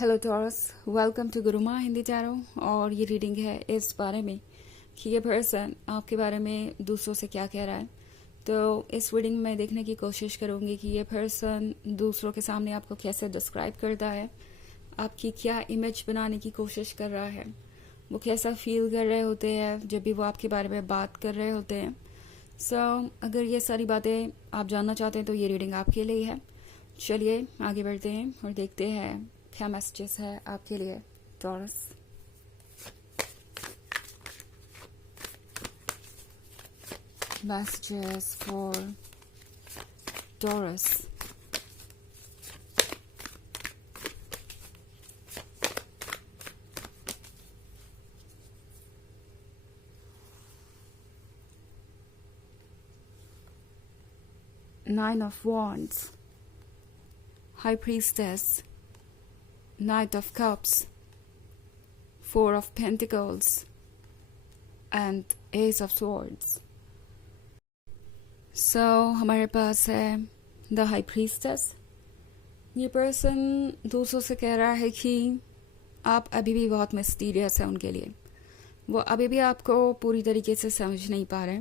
Hello Taurus, welcome to Guruma Hindi tarot. और ये reading है इस बारे में कि ये पर्सन आपके बारे में दूसरों से क्या कह रहा है। तो इस रीडिंग में देखने की कोशिश करूंगी कि ये पर्सन दूसरों के सामने आपको कैसे डिस्क्राइब करता है, आपकी क्या इमेज बनाने की कोशिश कर रहा है, वो कैसा फील कर रहे होते हैं जब भी वो आपके बारे में बात कर रहे होते हैं। अगर ये सारी बातें आप जानना चाहते हैं तो ये रीडिंग आपके लिए है। चलिए आगे बढ़ते हैं और देखते हैं क्या मैसेजेस है आपके लिए taurus. Messages for taurus. Nine of Wands, High Priestess, Knight of Cups, Four of Pentacles, and Ace of Swords. हमारे पास है द हाई प्रीस्टेस। ये पर्सन दूसरों से कह रहा है कि आप अभी भी बहुत मिस्टीरियस है उनके लिए। वो अभी भी आपको पूरी तरीके से समझ नहीं पा रहे।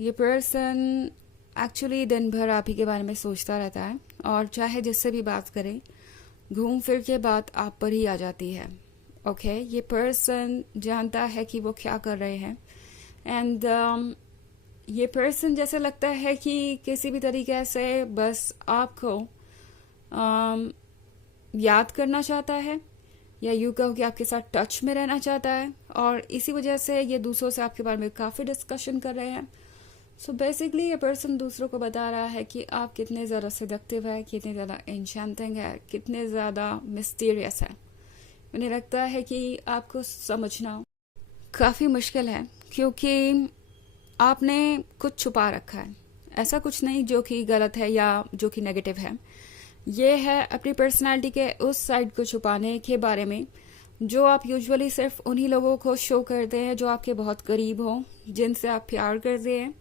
ये पर्सन एक्चुअली दिन भर आप ही के बारे में सोचता रहता है और चाहे जिससे भी बात करे घूम फिर के बात आप पर ही आ जाती है। ओके, ये पर्सन जानता है कि वो क्या कर रहे हैं एंड ये पर्सन जैसे लगता है कि किसी भी तरीके से बस आपको याद करना चाहता है या यूँ कहो कि आपके साथ टच में रहना चाहता है, और इसी वजह से ये दूसरों से आपके बारे में काफ़ी डिस्कशन कर रहे हैं। बेसिकली ये पर्सन दूसरों को बता रहा है कि आप कितने ज़्यादा सेडक्टिव है, कितने ज़्यादा एन्चेंटिंग है, कितने ज़्यादा मिस्टीरियस है। मुझे लगता है कि आपको समझना काफ़ी मुश्किल है क्योंकि आपने कुछ छुपा रखा है। ऐसा कुछ नहीं जो कि गलत है या जो कि नेगेटिव है। ये है अपनी पर्सनालिटी के उस साइड को छुपाने के बारे में जो आप यूजुअली सिर्फ उन्हीं लोगों को शो करते हैं जो आपके बहुत करीब हो, जिनसे आप प्यार करते हैं।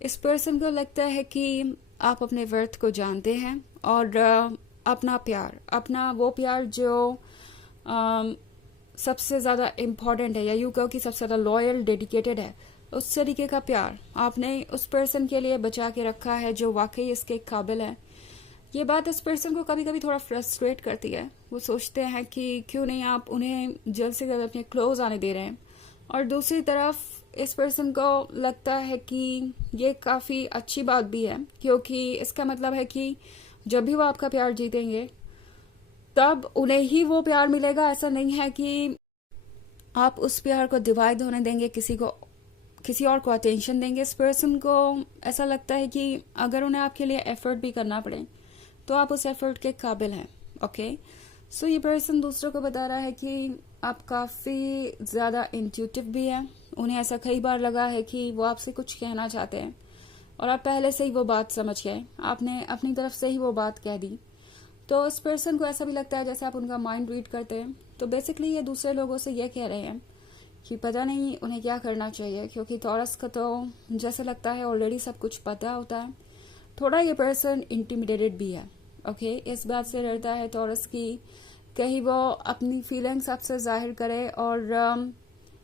इस पर्सन को लगता है कि आप अपने वर्थ को जानते हैं और अपना प्यार, अपना वो प्यार जो सबसे ज़्यादा इम्पॉर्टेंट है या यूँ कहो कि सबसे ज़्यादा लॉयल डेडिकेटेड है, उस तरीके का प्यार आपने उस पर्सन के लिए बचा के रखा है जो वाकई इसके काबिल है। ये बात इस पर्सन को कभी कभी थोड़ा फ्रस्ट्रेट करती है। वो सोचते हैं कि क्यों नहीं आप उन्हें जल्द से जल्द अपने क्लोज आने दे रहे हैं, और दूसरी तरफ इस पर्सन को लगता है कि ये काफ़ी अच्छी बात भी है क्योंकि इसका मतलब है कि जब भी वो आपका प्यार जीतेंगे तब उन्हें ही वो प्यार मिलेगा। ऐसा नहीं है कि आप उस प्यार को डिवाइड होने देंगे, किसी और को अटेंशन देंगे। इस पर्सन को ऐसा लगता है कि अगर उन्हें आपके लिए एफर्ट भी करना पड़े तो आप उस एफर्ट के काबिल हैं। ओके, ये पर्सन दूसरों को बता रहा है कि आप काफ़ी ज़्यादा इंट्यूटिव भी हैं। उन्हें ऐसा कई बार लगा है कि वो आपसे कुछ कहना चाहते हैं और आप पहले से ही वो बात समझ गए, आपने अपनी तरफ से ही वो बात कह दी। तो इस पर्सन को ऐसा भी लगता है जैसे आप उनका माइंड रीड करते हैं। तो बेसिकली ये दूसरे लोगों से ये कह रहे हैं कि पता नहीं उन्हें क्या करना चाहिए क्योंकि टॉरस को तो जैसे लगता है ऑलरेडी सब कुछ पता होता है। थोड़ा ये पर्सन इंटिमिडेटेड भी है। ओके, इस बात से डरता है टॉरस की कहीं वो अपनी फीलिंग्स आपसे जाहिर करे और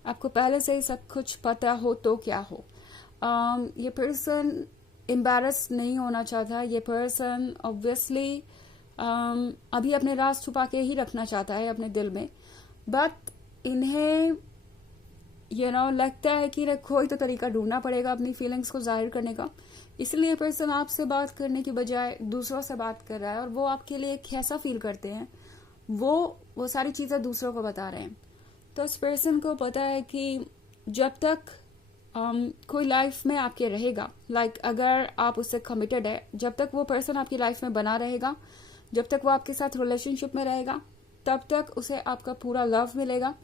आपको पहले से ही सब कुछ पता हो तो क्या हो। ये पर्सन एम्बैरस नहीं होना चाहता। ये पर्सन ऑब्वियसली अभी अपने राज छुपा के ही रखना चाहता है अपने दिल में, बट इन्हें लगता है कि कोई तो तरीका ढूंढना पड़ेगा अपनी फीलिंग्स को जाहिर करने का। इसलिए पर्सन आपसे बात करने की बजाय दूसरों से बात कर रहा है और वो आपके लिए कैसा फील करते हैं वो सारी चीज़ें दूसरों को बता रहे हैं। तो इस पर्सन को पता है कि जब तक कोई लाइफ में आपके रहेगा, अगर आप उससे कमिटेड है, जब तक वो पर्सन आपकी लाइफ में बना रहेगा, जब तक वो आपके साथ रिलेशनशिप में रहेगा, तब तक उसे आपका पूरा लव मिलेगा।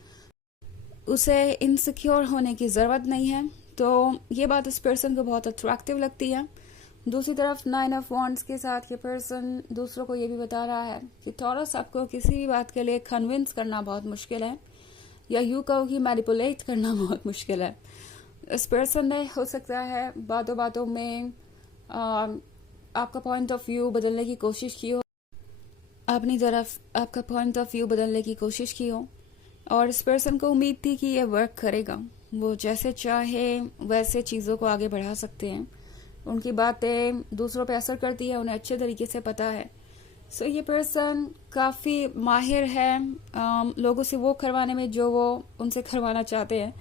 उसे इनसिक्योर होने की ज़रूरत नहीं है। तो ये बात इस पर्सन को बहुत अट्रैक्टिव लगती है। दूसरी तरफ 9 ऑफ वॉन्ड्स के साथ ये पर्सन दूसरों को ये भी बता रहा है कि टॉरस आपको किसी भी बात के लिए कन्विंस करना बहुत मुश्किल है या यूँ कहो कि मैनिपुलेट करना बहुत मुश्किल है। इस पर्सन ने हो सकता है बातों बातों में आपका पॉइंट ऑफ व्यू बदलने की कोशिश की हो, अपनी तरफ आपका पॉइंट ऑफ व्यू बदलने की कोशिश की हो, और इस पर्सन को उम्मीद थी कि ये वर्क करेगा, वो जैसे चाहे वैसे चीज़ों को आगे बढ़ा सकते हैं, उनकी बातें दूसरों पे असर करती है, उन्हें अच्छे तरीके से पता है। सो ये पर्सन काफ़ी माहिर है लोगों से वो करवाने में जो वो उनसे करवाना चाहते हैं,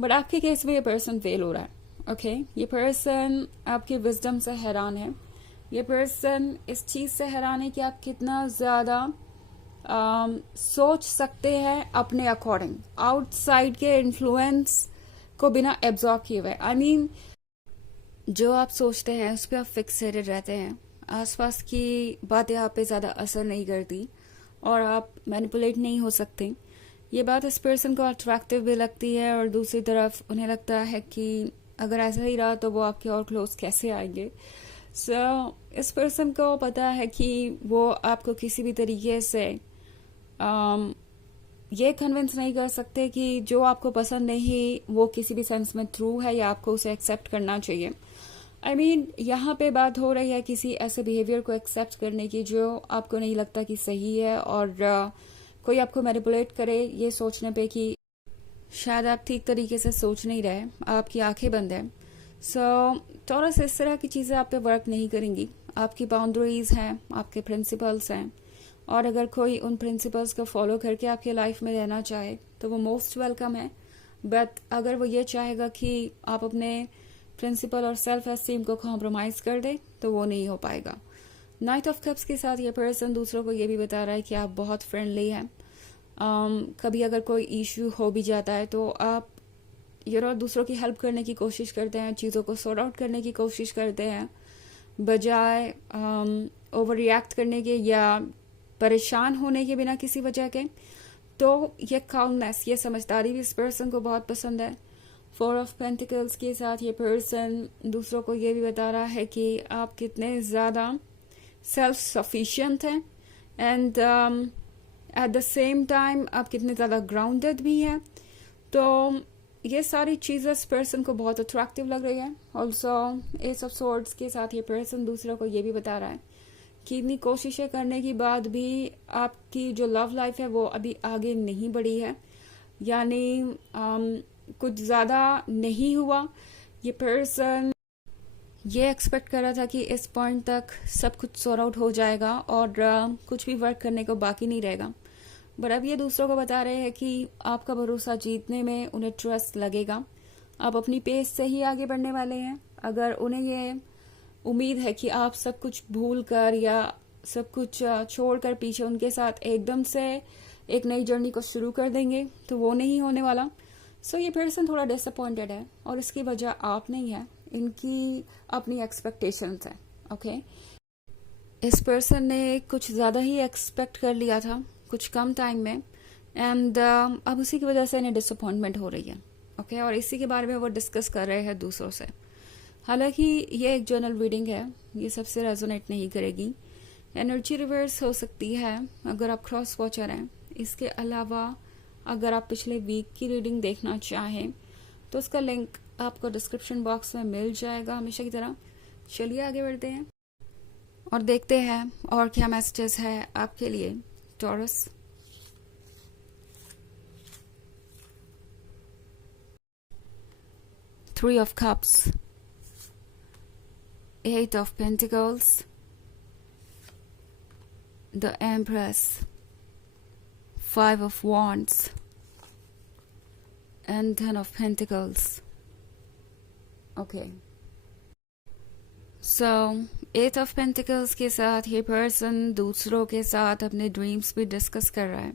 बट आपके केस में ये पर्सन फेल हो रहा है। ओके ये पर्सन आपकी विजडम से हैरान है, ये पर्सन इस चीज़ से हैरान है कि आप कितना ज़्यादा सोच सकते हैं अपने अकॉर्डिंग, आउटसाइड के इन्फ्लुएंस को बिना एब्जॉर्ब किए हुए। आई मीन जो आप सोचते हैं उस पर आप फिक्सेटेड रहते हैं, आसपास की बातें आप पे ज़्यादा असर नहीं करती और आप मैनिपुलेट नहीं हो सकते। ये बात इस पर्सन को अट्रैक्टिव भी लगती है, और दूसरी तरफ उन्हें लगता है कि अगर ऐसा ही रहा तो वो आपके और क्लोज कैसे आएंगे। इस पर्सन को पता है कि वो आपको किसी भी तरीके से ये कन्विंस नहीं कर सकते कि जो आपको पसंद नहीं वो किसी भी सेंस में ट्रू है या आपको उसे एक्सेप्ट करना चाहिए। आई मीन यहाँ पे बात हो रही है किसी ऐसे बिहेवियर को एक्सेप्ट करने की जो आपको नहीं लगता कि सही है, और कोई आपको मैनिपुलेट करे ये सोचने पे कि शायद आप ठीक तरीके से सोच नहीं रहे, आपकी आंखें बंद हैं। टॉरस इस तरह की चीज़ें आप पे वर्क नहीं करेंगी। आपकी बाउंड्रीज हैं, आपके प्रिंसिपल्स हैं, और अगर कोई उन प्रिंसिपल्स को फॉलो करके आपके लाइफ में रहना चाहे तो वो मोस्ट वेलकम है। बट अगर वो ये चाहेगा कि आप अपने प्रिंसिपल और सेल्फ एस्टीम को कॉम्प्रोमाइज़ कर दे तो वो नहीं हो पाएगा। नाइट ऑफ कप्स के साथ ये पर्सन दूसरों को ये भी बता रहा है कि आप बहुत फ्रेंडली हैं। कभी अगर कोई इशू हो भी जाता है तो आप दूसरों की हेल्प करने की कोशिश करते हैं, चीज़ों को सॉर्ट आउट करने की कोशिश करते हैं, बजाय ओवर रिएक्ट करने के या परेशान होने के बिना किसी वजह के। तो ये कामनेस, ये समझदारी भी इस पर्सन को बहुत पसंद है। 4 ऑफ पेंटिकल्स के साथ ये पर्सन दूसरों को ये भी बता रहा है कि आप कितने ज़्यादा सेल्फ सफिशिएंट हैं, and at the same time आप कितने ज़्यादा ग्राउंडेड भी हैं। तो ये सारी चीज़ें इस पर्सन को बहुत अट्रैक्टिव लग रही है। ऑल्सो एस ऑफ सोर्ड्स के साथ ये पर्सन दूसरों को ये भी बता रहा है कि इतनी कोशिशें करने के बाद भी आपकी जो लव लाइफ है वो अभी आगे नहीं बढ़ी है, यानी कुछ ज़्यादा नहीं हुआ। ये पर्सन ये एक्सपेक्ट कर रहा था कि इस पॉइंट तक सब कुछ सॉर्ट आउट हो जाएगा और कुछ भी वर्क करने को बाकी नहीं रहेगा, बट अब ये दूसरों को बता रहे हैं कि आपका भरोसा जीतने में उन्हें ट्रस्ट लगेगा, आप अपनी पेस से ही आगे बढ़ने वाले हैं। अगर उन्हें ये उम्मीद है कि आप सब कुछ भूल कर या सब कुछ छोड़कर पीछे उनके साथ एकदम से एक नई जर्नी को शुरू कर देंगे तो वो नहीं होने वाला। ये पर्सन थोड़ा डिसअपॉइंटेड है, और इसकी वजह आप नहीं है, इनकी अपनी एक्सपेक्टेशंस है। ओके इस पर्सन ने कुछ ज़्यादा ही एक्सपेक्ट कर लिया था कुछ कम टाइम में, एंड अब उसी की वजह से इन्हें डिसअपॉइंटमेंट हो रही है। ओके और इसी के बारे में वो डिस्कस कर रहे हैं दूसरों से। हालांकि ये एक जर्नल रीडिंग है, ये सबसे रेजोनेट नहीं करेगी, एनर्जी रिवर्स हो सकती है अगर आप क्रॉस वॉचर हैं। इसके अलावा अगर आप पिछले वीक की रीडिंग देखना चाहें तो उसका लिंक आपको डिस्क्रिप्शन बॉक्स में मिल जाएगा हमेशा की तरह। चलिए आगे बढ़ते हैं और देखते हैं और क्या मैसेजेस है आपके लिए taurus. Three of Cups, 8 of Pentacles, the Empress, 5 of Wands, and 10 of Pentacles. Okay. So, 8 of Pentacles के साथ ये पर्सन दूसरों के साथ अपने ड्रीम्स भी डिस्कस कर रहा है।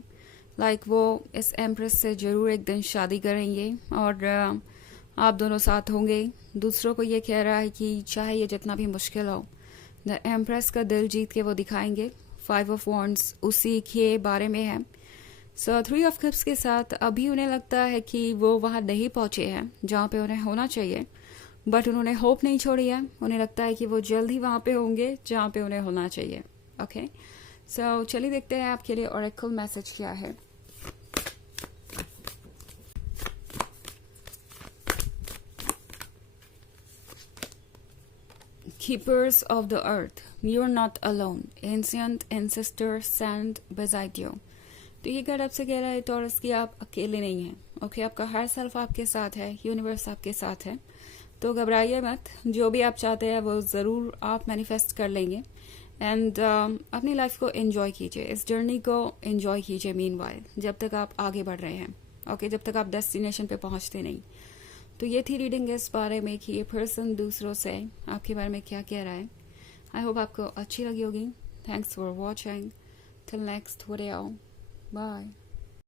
लाइक वो इस एम्प्रेस से ज़रूर एक दिन शादी करेंगे और आप दोनों साथ होंगे। दूसरों को ये कह रहा है कि चाहे ये जितना भी मुश्किल हो, द एम्प्रेस का दिल जीत के वो दिखाएंगे। 5 ऑफ वॉन्ड्स उसी के बारे में है। 3 ऑफ कप्स के साथ अभी उन्हें लगता है कि वो वहाँ नहीं पहुँचे हैं जहाँ पे उन्हें होना चाहिए, बट उन्होंने होप नहीं छोड़ी है। उन्हें लगता है कि वो जल्द ही वहाँ पे होंगे जहाँ पे उन्हें होना चाहिए। ओके चलिए देखते हैं आपके लिए ओरेकल मैसेज क्या है। keepers of the earth, you're not alone, ancient ancestors stand beside you. तो ये कार्ड आपसे कह रहा है टॉरस की आप अकेले नहीं हैं. ओके, आपका हर सेल्फ आपके साथ है, यूनिवर्स आपके साथ है. तो घबराइए मत, जो भी आप चाहते हैं वो ज़रूर आप मैनिफेस्ट कर लेंगे. एंड अपनी लाइफ को एंजॉय कीजिए, इस जर्नी को एंजॉय कीजिए मीनवाइल, जब तक आप आगे बढ़ रहे हैं. ओके, जब तक आप डेस्टिनेशन पे पहुंचते नहीं. तो ये थी रीडिंग इस बारे में कि ये पर्सन दूसरों से आपके बारे में क्या कह रहा है. आई होप आपको अच्छी लगी होगी. Thanks for watching. Till next video. Bye.